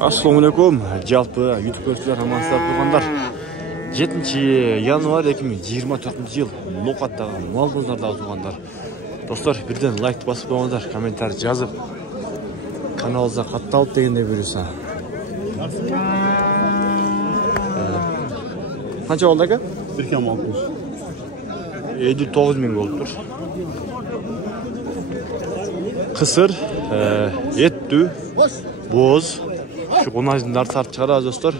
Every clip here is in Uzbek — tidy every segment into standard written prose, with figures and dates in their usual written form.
Assalomu alaykum. Jalpı YouTube ko'ruvchilar hammasiga turganlar. 7-yanvar 2024-yil Loqatdagi mol bozorida turganlar. Dostlar, birden like basıp qo'yinglar, kommentar yozib, kanalga qattiq deganda buyursa. Qancha oldi aka? 1,60. 59 ming bo'libdir. Qısır, etdi, boz. Şu qonajlar sart chiqaradi dostlar.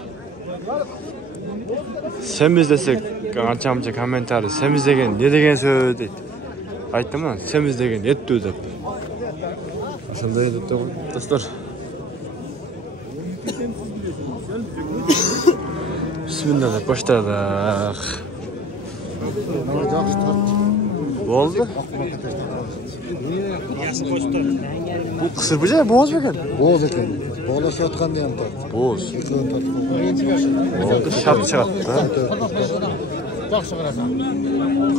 Semiz desek, qancha kommentar, semiz degan ne degan so'z deydi. Aytdim-mi? Semiz degan etdi deb. Shunday deb dostlar. Bismillah deb boshladik. Bo'ldi. Bu qısır bu joy boz ekan. Boz ekan. Bog'lashayotganda ham tort. Boz. Oldi shart chiqadi.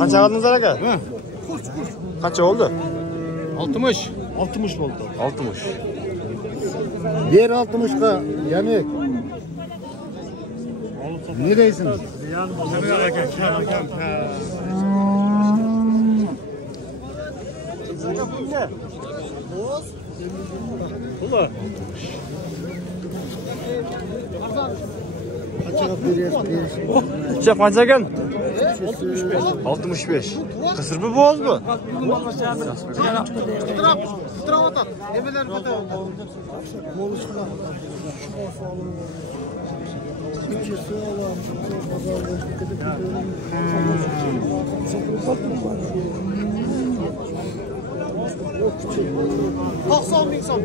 Qancha oldingizlar aka? Qancha oldi? 60. 60 bo'ldi. 60. Ber 60 ga, ya'ni ne deysiniz? Ula. Kaça qancha ekan? 65. Qısır bu boz bu?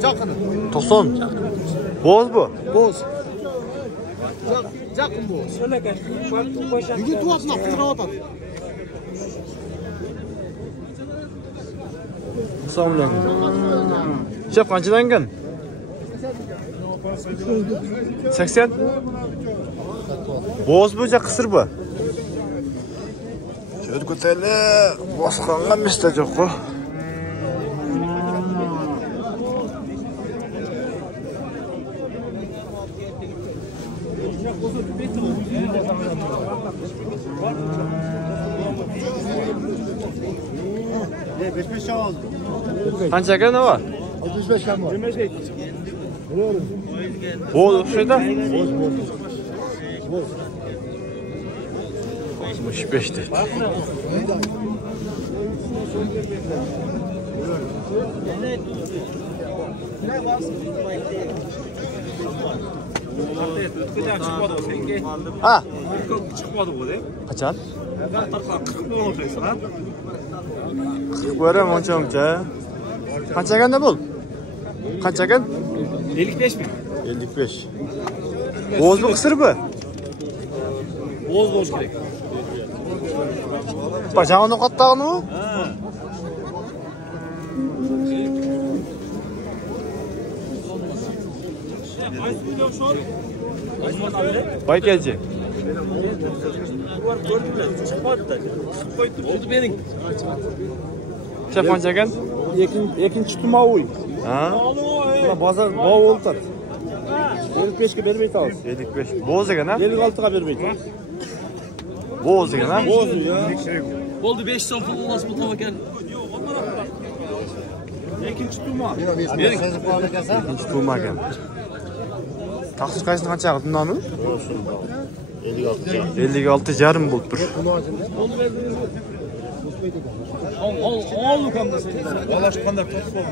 Жақын. 90. Boz bu? Boz. Жақын boz. Үйге туатына қыдырап атады. Assalomu alaykum. Şef qanchadan ekan? 80. Boz bu ja qısır bu. Şöyle ko'tayli, bosqonga mista yo'q-ku. Qancha ekan ne var? 65 ham bor. Boz o'xshaydi. Boz. 65 deydi. Ha? Chiqmadi bu de. Qachon? 40 ming olmaysan, ha? 40 ko'ram uncha. Qancha ekanda bu? Qancha ekan? 55 ming. 55. Boz bu qisir bu? Boz kerak. Bacağını qattağını mı? Ha. Bay gelci. Oldu benim. Şef qancha ekan? Ekinchi tumovuy. Ha? Bozor bog' o'ltirdi. 55 ga bermay turamiz. 75. Boz ekan ha? 56 ga bermay turamiz. Boz ekan ha? Boz ya. Oldu 5 so'm pul olasiz bu ekan. Ekinchi tumo. Hiç tutmagan. Taqsiz qaysini qancha qildi nonu? 56 yarım bo'libdir. Ol ukamda sen. Alashqanda to'q bo'ldi.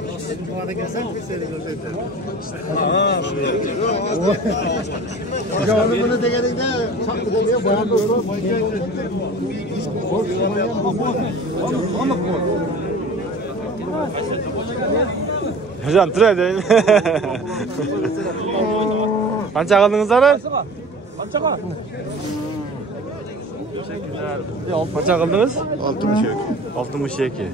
Buni deganingda chaqdi deb bayon Hocam turadi. Qancha qildingizlar? Qanchaga? Qancha qildingiz? 62. 62.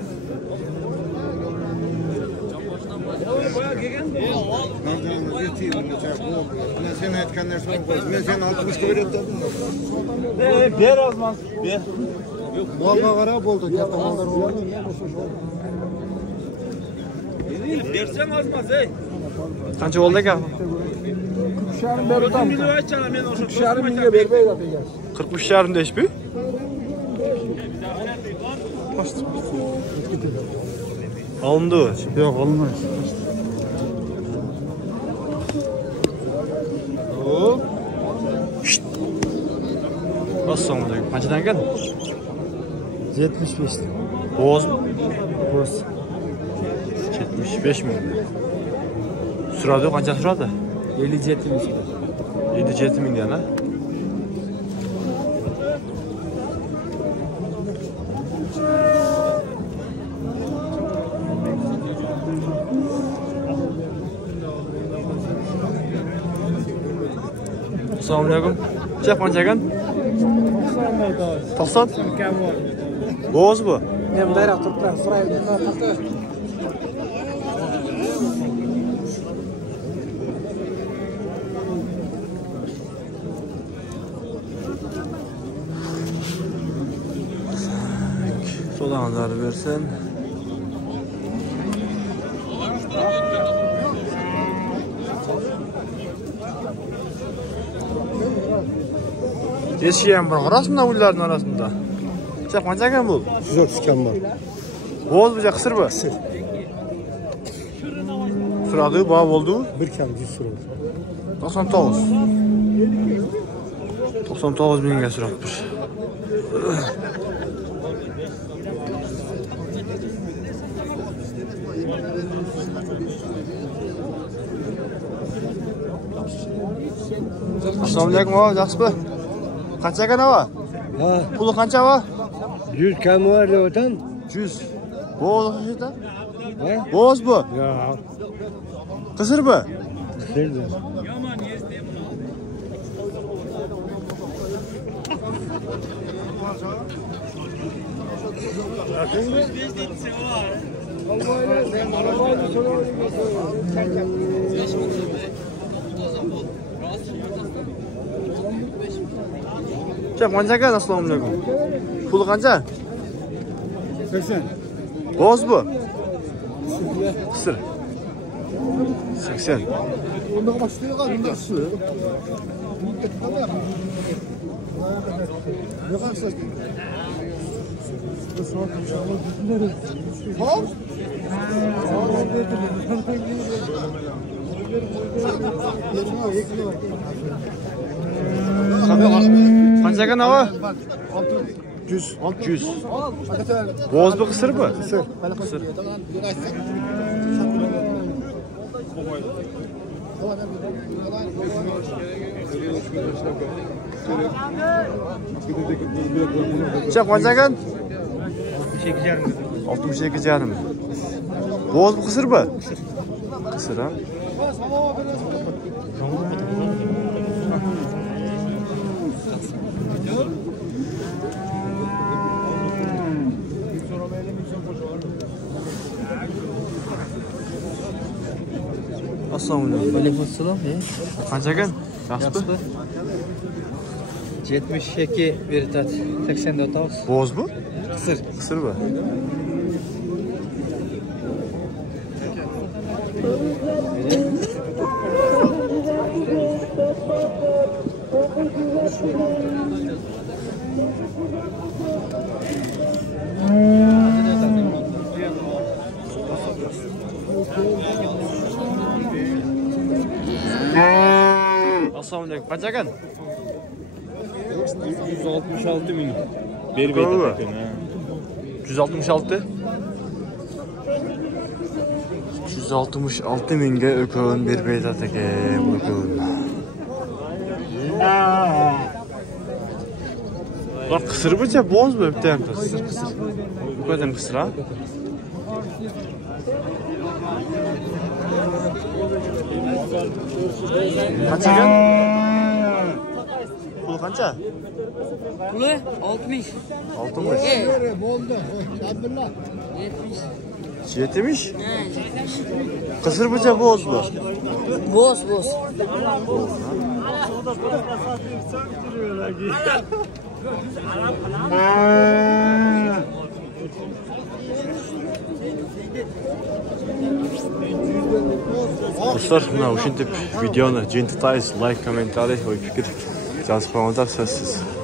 Sen aytgandan so'ng men seni 60 ga berdim. Ber azman. Ber. Molga qarab bo'ldi, katta mollar bo'ldi. Bersen azmaz ey. Qancha bo'ldi aka? 40,5 berdim. 40,5 mingga bermaydi degan. 43,5 deyishmi? Alındı. Yo'q, olmaz. Hop. Assalomu alaykum. Qanchadan ekan? 75. Bo'z. Bo'z. 75 ming. Suradi, qancha suradi? 57 ming. 57 mingdan ha? Assalomu alaykum. Chaq qancha ekan? 90. Bo'z bu. Men bunday turibman, so'rayman. Soğanları versin. Eşeğim bir arasında uyların arasında. Çak qancha ekan bu? 130 kam bor. Bo'z bu, qisir bu? Qisir. Suradi, bo'z bo'ldi. 1 kam 100 so'radi. 99. 99 mingga suraptir. Assalomu alaykum, yaxshimi? Qancha ekan ava? Ha, Puli qancha ava? 100 kam bor o'tan. 100. Bo'z qancha? Ha? Bo'z bu. Yo'q. Qisir bu. Qisirdi. Chaq qancha ekan? Assalomu alaykum. Puli qancha? 80. Bo'z bu. Qisir. 80. Bunda başlıyorlar, bunda su. Ne kadar hop. Qancha ekan ava? 100. 100. Bo'z bu, qisir bu? Qisir. Qisir. Çak qancha ekan? 62,5. Bo'z bu, qisir bu? Qisir ha? Assalomu alaykum. Alaykum assalom. Qancha ekan? Yaxshimi? 72 veritat 89. Bo'z bu? Qisir. Qisir bu. Assalomu alaykum. Qancha ekan? 166 ming. Berib Ko'p. aytadi ekan. 166. 166 mingga o'kon berib aytadi ekan, o'kon. Bak qisir bu-cha, bo'z bu, bitta ham qisir. Bu kadar qisir ha? Qancha ekan? Pul qancha? Puli 60. 60. Bo'ldi. Abdulla. 70. Qisir bu-cha, bo'z bu. Bo'z. Dostlar, mына ушинтип видеоны жыйынтыктайбыз. Лайк, комментарий, ой пикир жазып коюңуздар сөзсүз.